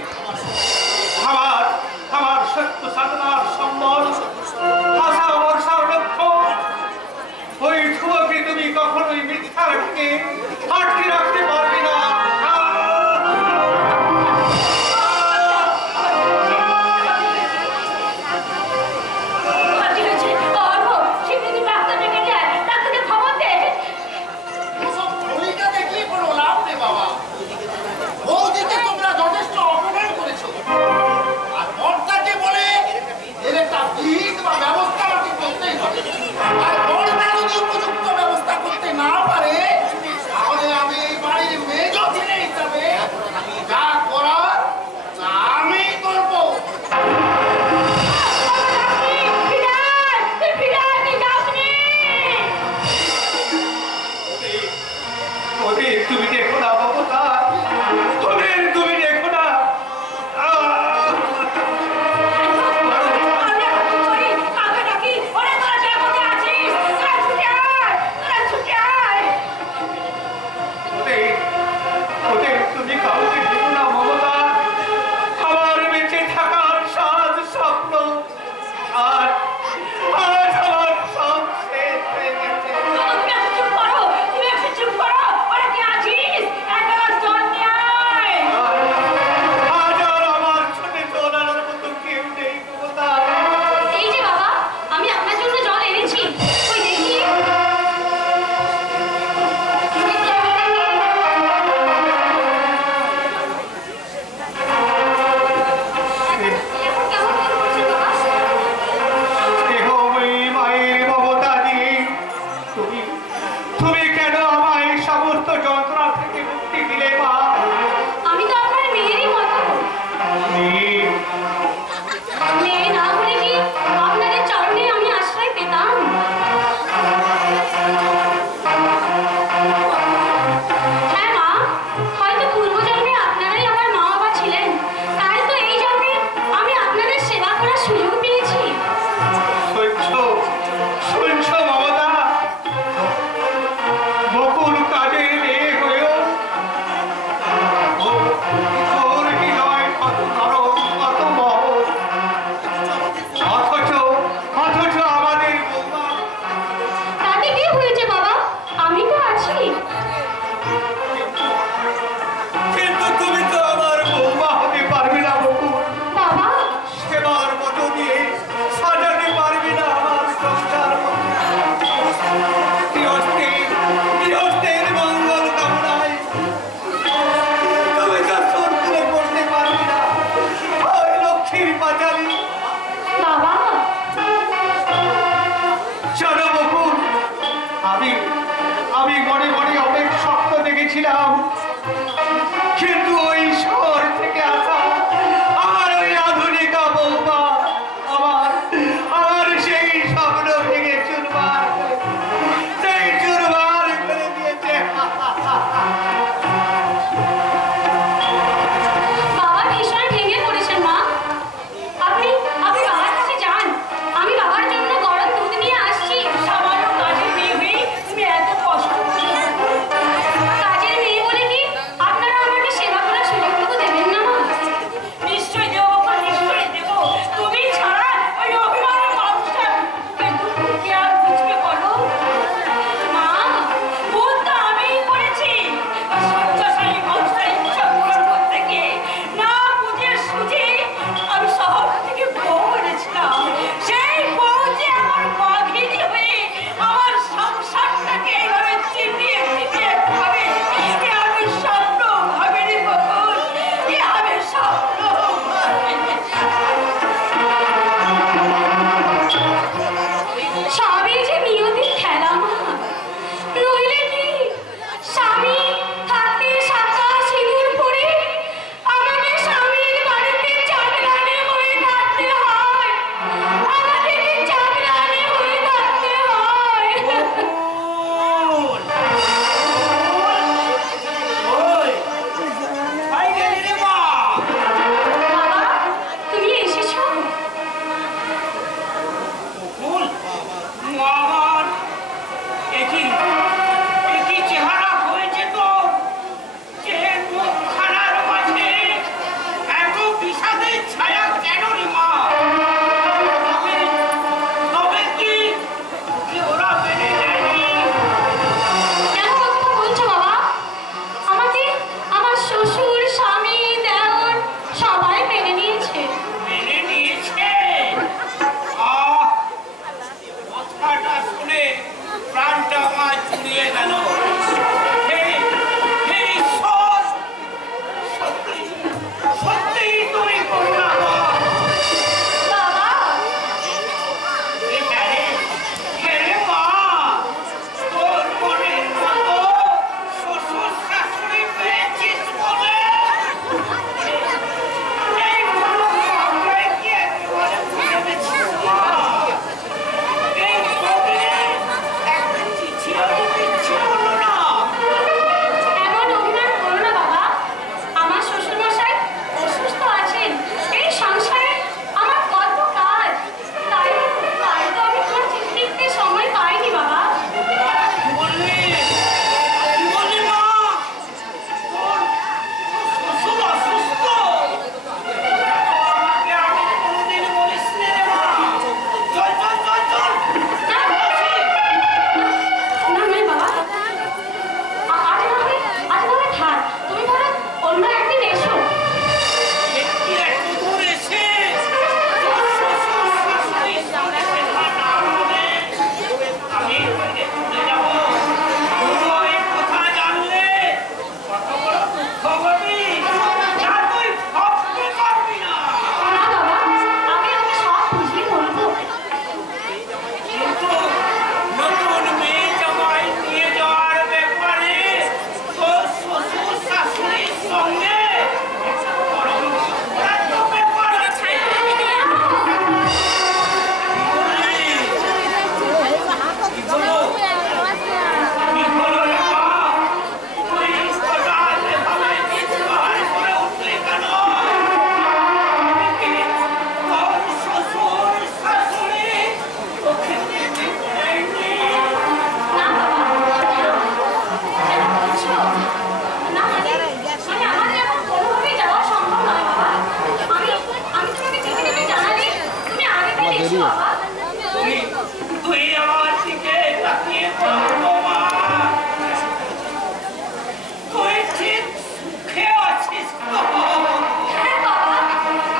হ্যাঁ বাবা,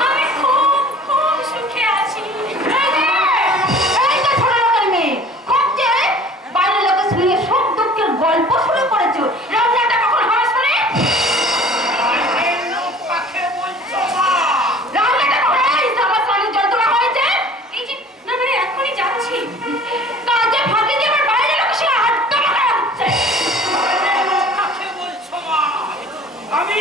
আমি খুব খুব সুখে আছি। এই যে ছোট লোকের মেয়ে, খুব যে বাইরের লোকের শুনে সুখ দুঃখের গল্প শুরু করেছো। রান্নাটা কখন হবে শুনে? বাইরের লোক কাকে বলছো মা? রান্নাটা কখন হয়েছে? আমার শরীর যন্ত্রণা হয়েছে। এই যে না মানে এখনই যাচ্ছি। কাজে ফাঁকে দিয়ে আমার বাইরের লোকের সঙ্গে আড্ডা মারা হচ্ছে। বাইরের লোক কাকে বলছো মা? আমি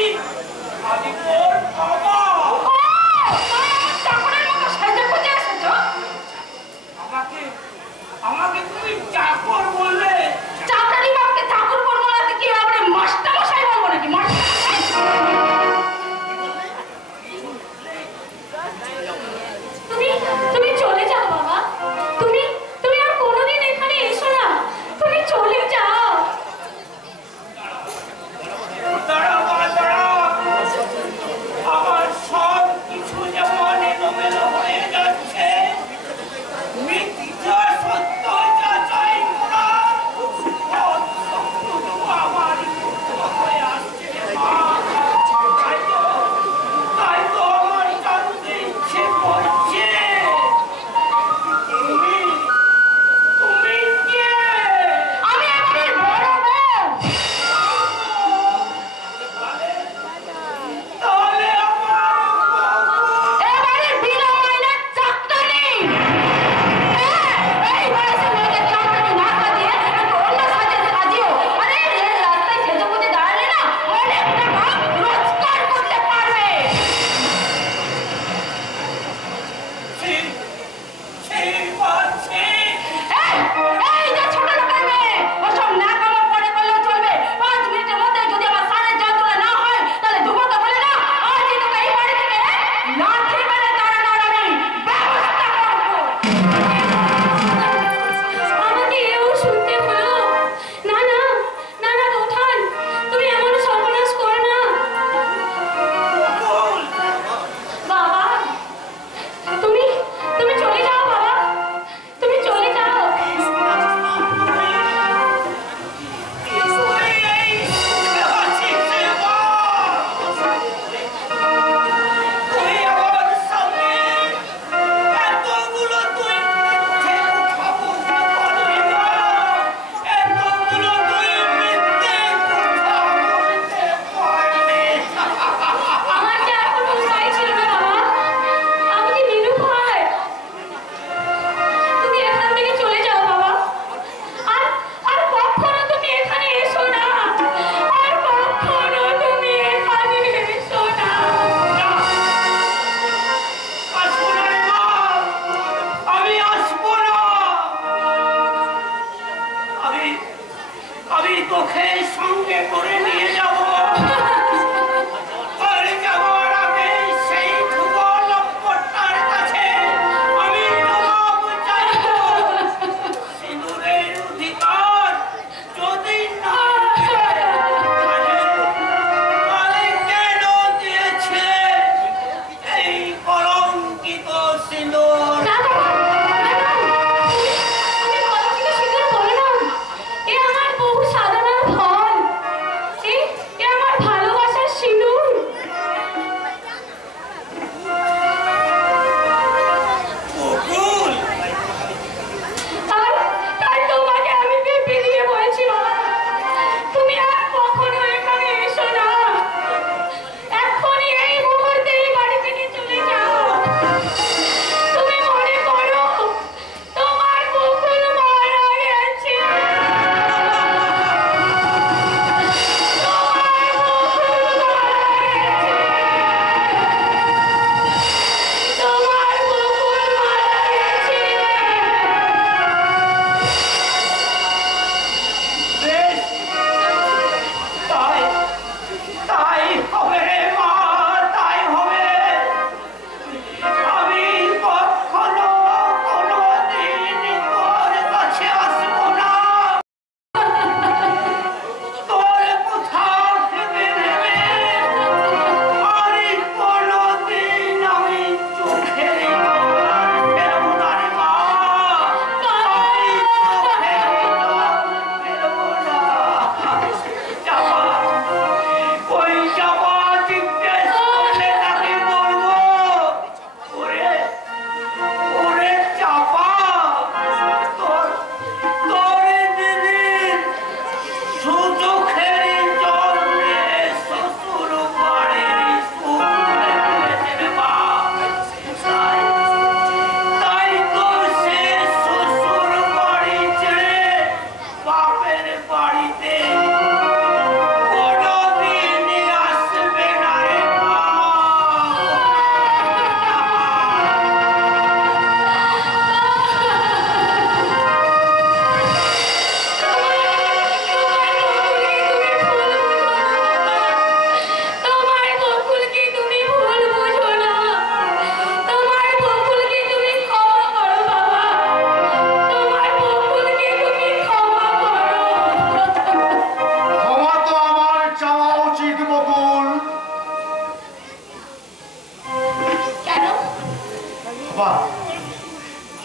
মা,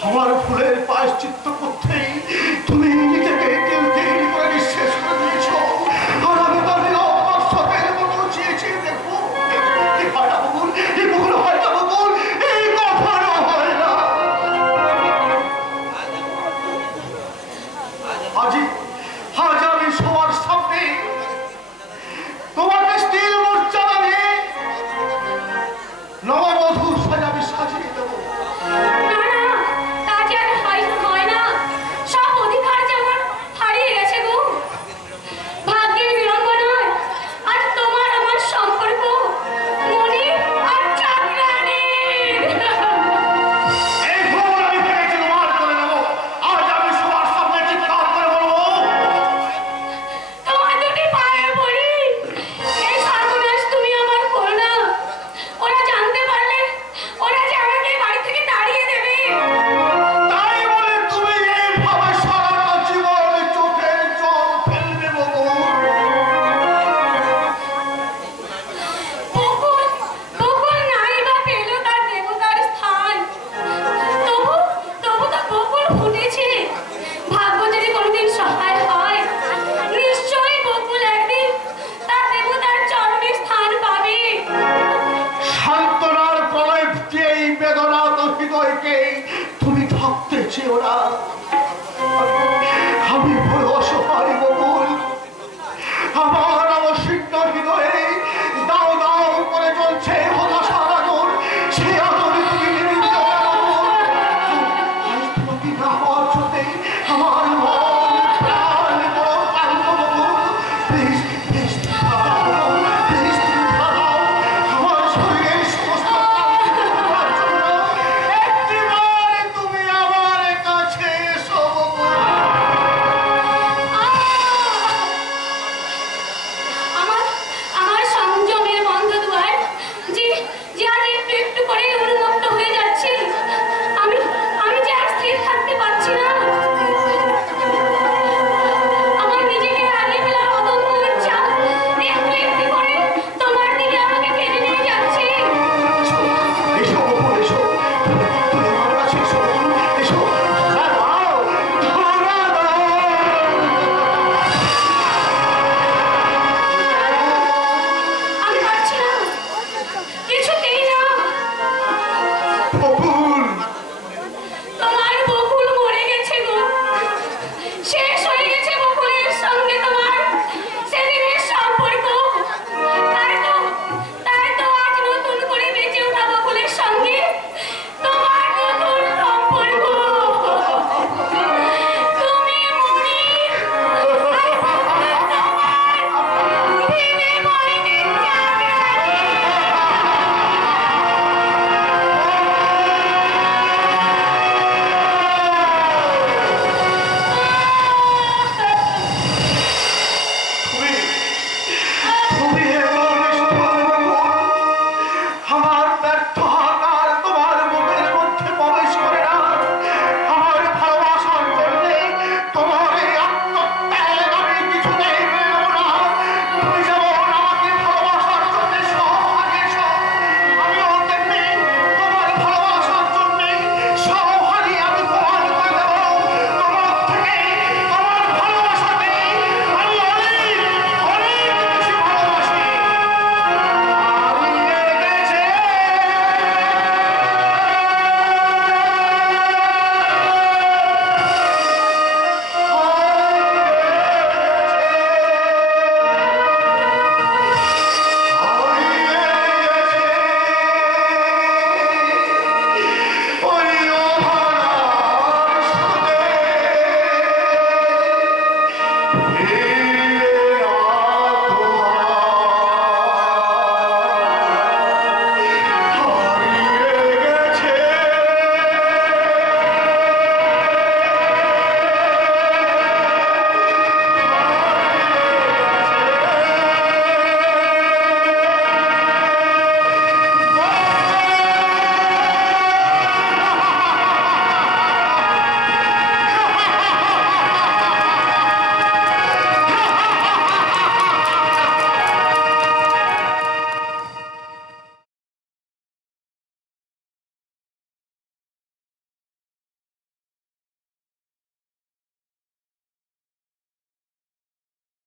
আমার ভুলের প্রায়শ্চিত্ত করতেই তুমি নিজেকে তিল তিল করে নিঃশেষ করে দিয়েছ। আর আমি তাহলে অপরাধের মতো চেয়েছি দেখবো কি হয় না বকুল, এই বকুল হয় না বকুল, এই কখনো হয় না। আজ আমি সবার সামনে তোমাকে স্টিল মোর্চা বানিয়ে নববধূর সাজা আমি সাজিয়ে দেবো। না না, তা যে আর হয় না। সব অধিকার যেমন হারিয়ে গেছে গো। ভাগ্যের বিড়ম্বনায় আজ তোমার আমার সম্পর্ক মনি আর চাকরানির। এই ভুল আমি ভেবেছি তোমার করে নেবো। আজ আমি সবার সামনে চিৎকার করে বলবো, তোমার দুটি পায়ে পড়ি, এই সর্বনাশ তুমি আমার করো না। ওরা জানতে পারলে ওরা যে আমাকে বাড়ি থেকে তাড়িয়ে দেবে। তাই বলে তুমি এইভাবে সারাটা জীবন চোখের জল ফেলবে বকুল? বকুল নাই বা পেল তার দেবতার স্থান। তবু তো বকুল ফুটেছে। ভাগ্য যদি কোনোদিন সহায় হয়, নিশ্চয়ই বকুল একদিন তার দেবতার চরণে স্থান পাবে। সান্ত্বনার প্রলেপ দিয়ে এই বেদনা তো হৃদয়কে তুমি থাকতে চেও না।